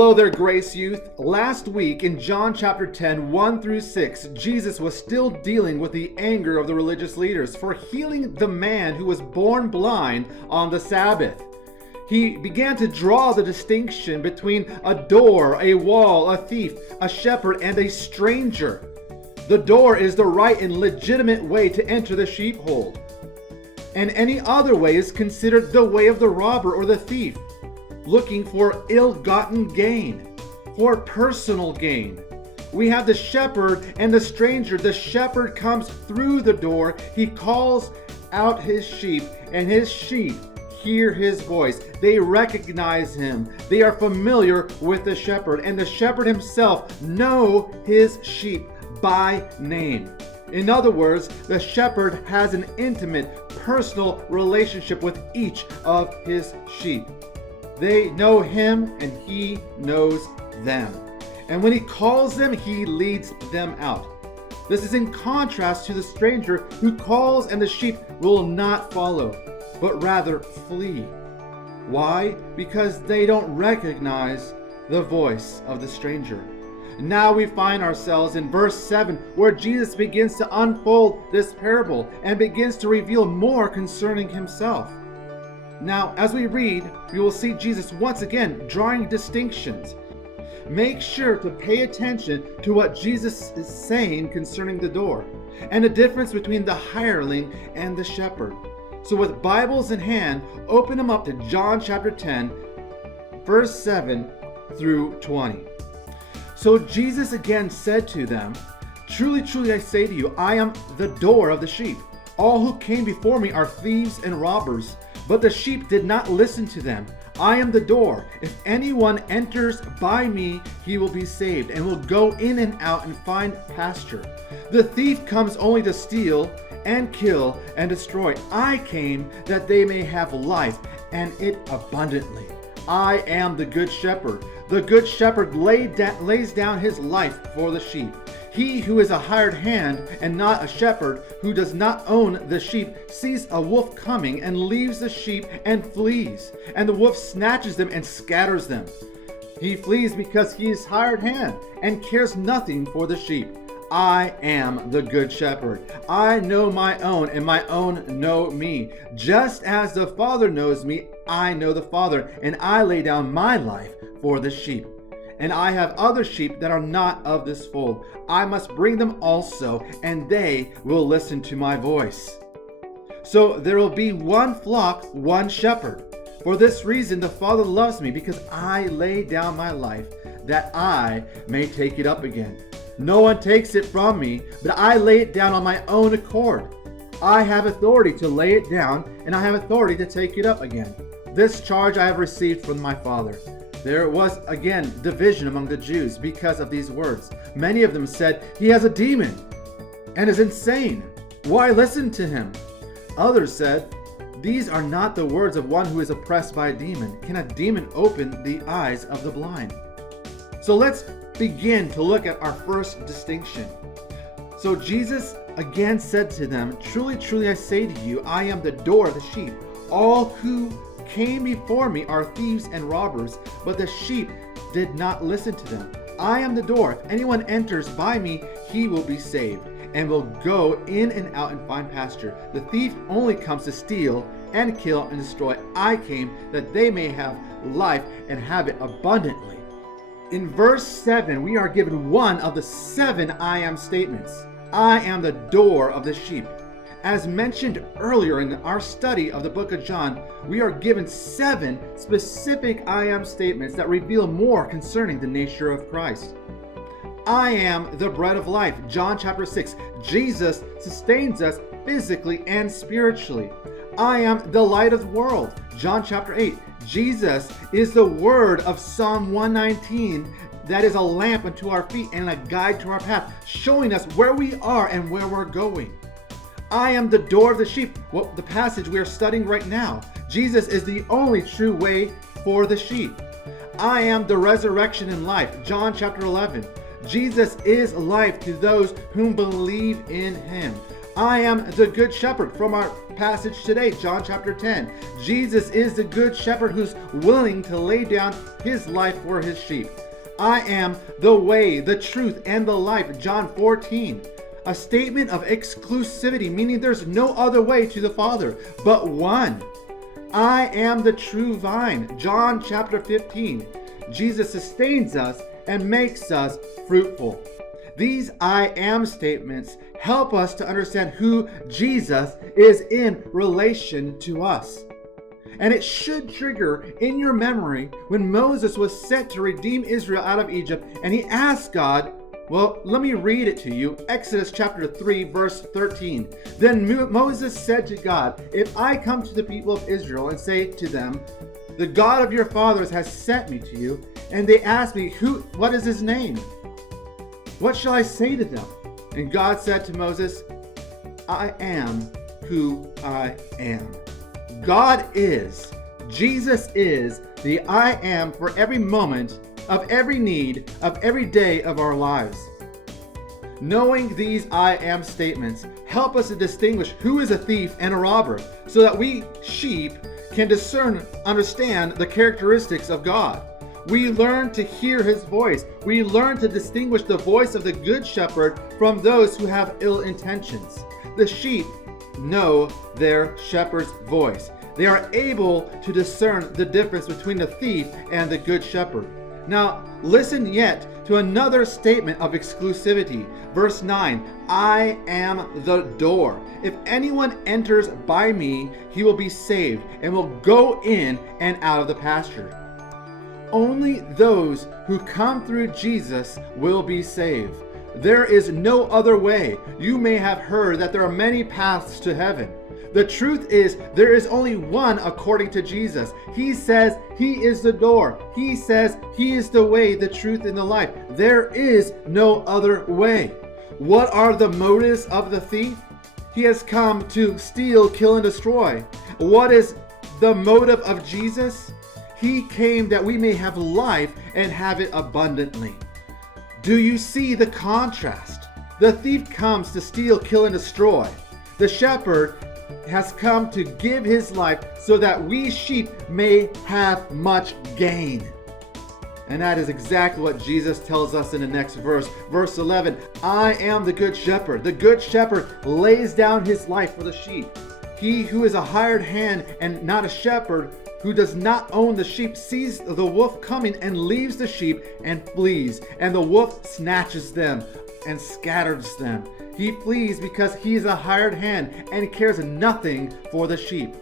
Hello there, Grace Youth. Last week in John chapter 10, 1 through 6, Jesus was still dealing with the anger of the religious leaders for healing the man who was born blind on the Sabbath. He began to draw the distinction between a door, a wall, a thief, a shepherd, and a stranger. The door is the right and legitimate way to enter the sheepfold, and any other way is considered the way of the robber or the thief, looking for ill-gotten gain, for personal gain. We have the shepherd and the stranger. The shepherd comes through the door. He calls out his sheep, and his sheep hear his voice. They recognize him. They are familiar with the shepherd, and the shepherd himself knows his sheep by name. In other words, the shepherd has an intimate, personal relationship with each of his sheep. They know him and he knows them. And when he calls them, he leads them out. This is in contrast to the stranger who calls and the sheep will not follow, but rather flee. Why? Because they don't recognize the voice of the stranger. Now we find ourselves in verse 7, where Jesus begins to unfold this parable and begins to reveal more concerning himself. Now, as we read, we will see Jesus once again drawing distinctions. Make sure to pay attention to what Jesus is saying concerning the door and the difference between the hireling and the shepherd. So with Bibles in hand, open them up to John chapter 10, verse 7 through 20. So Jesus again said to them, "Truly, truly, I say to you, I am the door of the sheep. All who came before me are thieves and robbers, but the sheep did not listen to them. I am the door. If anyone enters by me, he will be saved and will go in and out and find pasture. The thief comes only to steal and kill and destroy. I came that they may have life and it abundantly. I am the good shepherd. The good shepherd lays down his life for the sheep. He who is a hired hand and not a shepherd, who does not own the sheep, sees a wolf coming and leaves the sheep and flees. And the wolf snatches them and scatters them. He flees because he is hired hand and cares nothing for the sheep. I am the good shepherd. I know my own, and my own know me. Just as the Father knows me, I know the Father, and I lay down my life for the sheep. And I have other sheep that are not of this fold. I must bring them also, and they will listen to my voice. So there will be one flock, one shepherd. For this reason the Father loves me, because I lay down my life, that I may take it up again. No one takes it from me, but I lay it down on my own accord. I have authority to lay it down, and I have authority to take it up again. This charge I have received from my Father." There was again division among the Jews because of these words. Many of them said, "He has a demon and is insane. Why listen to him?" Others said, "These are not the words of one who is oppressed by a demon. Can a demon open the eyes of the blind?" So let's begin to look at our first distinction. So Jesus again said to them, "Truly, truly, I say to you, I am the door of the sheep. All who came before me are thieves and robbers, but the sheep did not listen to them. I am the door. If anyone enters by me, he will be saved, and will go in and out and find pasture. The thief only comes to steal and kill and destroy. I came that they may have life and have it abundantly." In verse 7, we are given one of the 7 I am statements. I am the door of the sheep. As mentioned earlier in our study of the book of John, we are given 7 specific I am statements that reveal more concerning the nature of Christ. I am the bread of life. John chapter 6. Jesus sustains us physically and spiritually. I am the light of the world. John chapter 8. Jesus is the word of Psalm 119 that is a lamp unto our feet and a guide to our path, showing us where we are and where we're going. I am the door of the sheep, the passage we are studying right now. Jesus is the only true way for the sheep. I am the resurrection and life. John chapter 11. Jesus is life to those whom believe in him. I am the good shepherd from our passage today, John chapter 10. Jesus is the good shepherd who's willing to lay down his life for his sheep. I am the way, the truth, and the life, John 14. A statement of exclusivity, meaning there's no other way to the Father but one. I am the true vine, John chapter 15. Jesus sustains us and makes us fruitful. These I am statements help us to understand who Jesus is in relation to us. And it should trigger in your memory when Moses was sent to redeem Israel out of Egypt, and he asked God, well, let me read it to you. Exodus chapter 3, verse 13. Then Moses said to God, if I come to the people of Israel and say to them, the God of your fathers has sent me to you, and they ask me, what is his name? What shall I say to them? And God said to Moses, I am who I am. God is, Jesus is the I am for every moment of every need of every day of our lives. Knowing these I am statements help us to distinguish who is a thief and a robber, so that we sheep can understand the characteristics of God. We learn to hear his voice. We learn to distinguish the voice of the good shepherd from those who have ill intentions. The sheep know their shepherd's voice. They are able to discern the difference between the thief and the good shepherd. Now, listen yet to another statement of exclusivity. Verse 9, I am the door. If anyone enters by me, he will be saved and will go in and out of the pasture. Only those who come through Jesus will be saved. There is no other way. You may have heard that there are many paths to heaven. The truth is, there is only one according to Jesus. He says he is the door. He says he is the way, the truth, and the life. There is no other way. What are the motives of the thief? He has come to steal, kill, and destroy. What is the motive of Jesus? He came that we may have life and have it abundantly. Do you see the contrast? The thief comes to steal, kill, and destroy. The shepherd has come to give his life so that we sheep may have much gain. And that is exactly what Jesus tells us in the next verse. Verse 11, I am the good shepherd. The good shepherd lays down his life for the sheep. He who is a hired hand and not a shepherd, who does not own the sheep, sees the wolf coming and leaves the sheep and flees. And the wolf snatches them and scatters them. He flees because he is a hired hand and cares nothing for the sheep.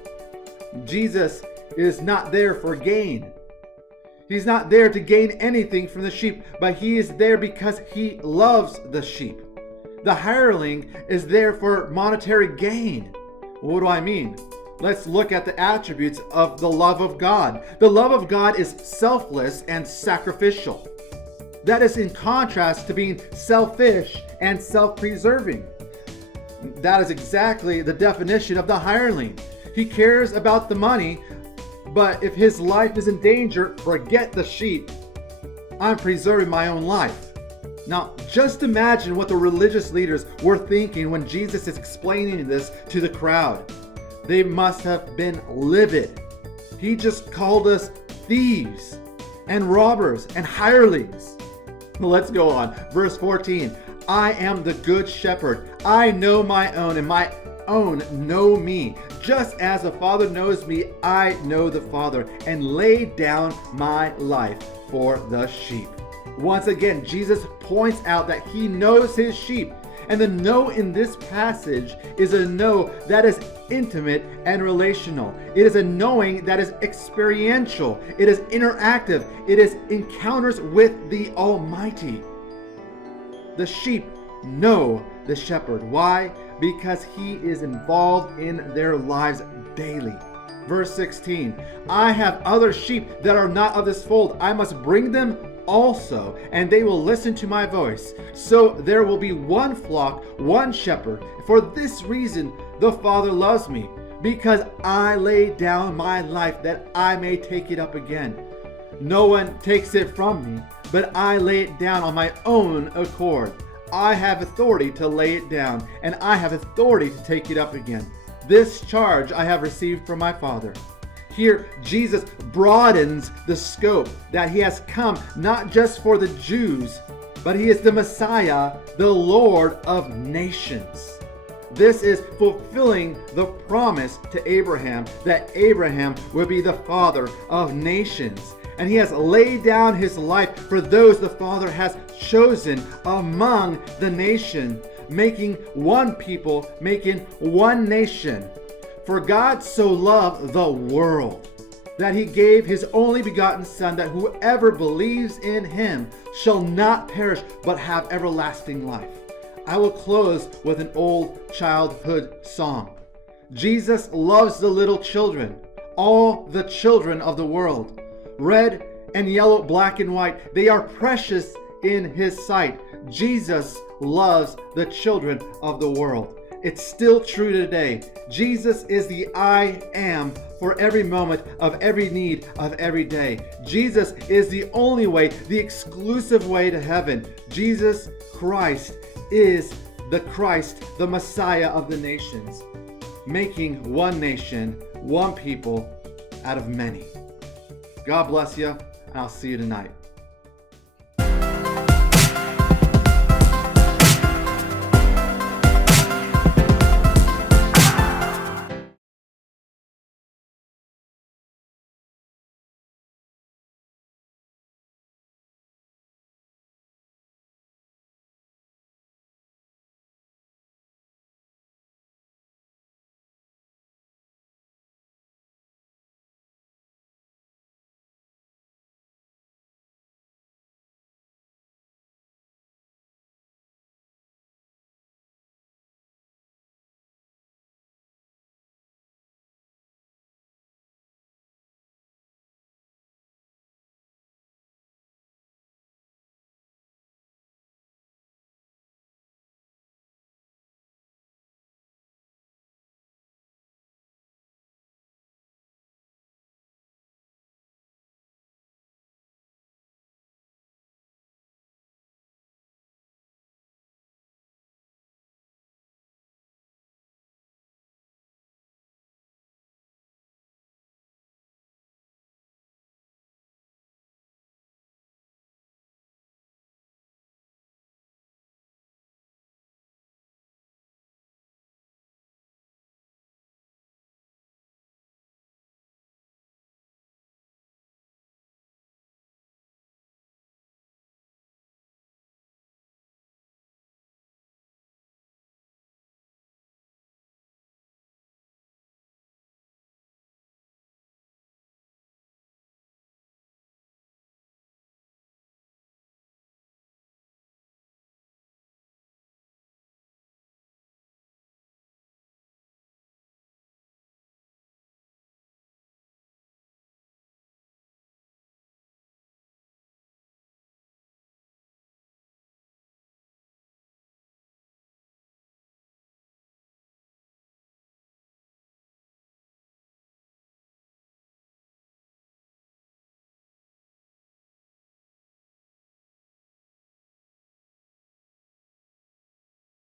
Jesus is not there for gain. He's not there to gain anything from the sheep, but he is there because he loves the sheep. The hireling is there for monetary gain. What do I mean? Let's look at the attributes of the love of God. The love of God is selfless and sacrificial. That is in contrast to being selfish and self-preserving. That is exactly the definition of the hireling. He cares about the money, but if his life is in danger, forget the sheep. I'm preserving my own life. Now, just imagine what the religious leaders were thinking when Jesus is explaining this to the crowd. They must have been livid. He just called us thieves and robbers and hirelings. Let's go on. Verse 14. I am the good shepherd. I know my own, and my own know me. Just as the Father knows me, I know the Father, and lay down my life for the sheep. Once again, Jesus points out that he knows his sheep. And the know in this passage is a know that is intimate and relational. It is a knowing that is experiential. It is interactive. It is encounters with the Almighty. The sheep know the shepherd. Why? Because he is involved in their lives daily. Verse 16, I have other sheep that are not of this fold. I must bring them also, and they will listen to my voice. So there will be one flock, one shepherd. For this reason the Father loves me, because I lay down my life that I may take it up again. No one takes it from me, but I lay it down on my own accord. I have authority to lay it down, and I have authority to take it up again. This charge I have received from my Father. Here, Jesus broadens the scope that he has come not just for the Jews, but he is the Messiah, the Lord of nations. This is fulfilling the promise to Abraham that Abraham will be the father of nations. And he has laid down his life for those the Father has chosen among the nation, making one people, making one nation. For God so loved the world that he gave his only begotten Son, that whoever believes in him shall not perish but have everlasting life. I will close with an old childhood song. Jesus loves the little children, all the children of the world. Red and yellow, black and white, they are precious in his sight. Jesus loves the children of the world. It's still true today. Jesus is the I am for every moment of every need of every day. Jesus is the only way, the exclusive way to heaven. Jesus Christ is the Christ, the Messiah of the nations, making one nation, one people out of many. God bless you, and I'll see you tonight.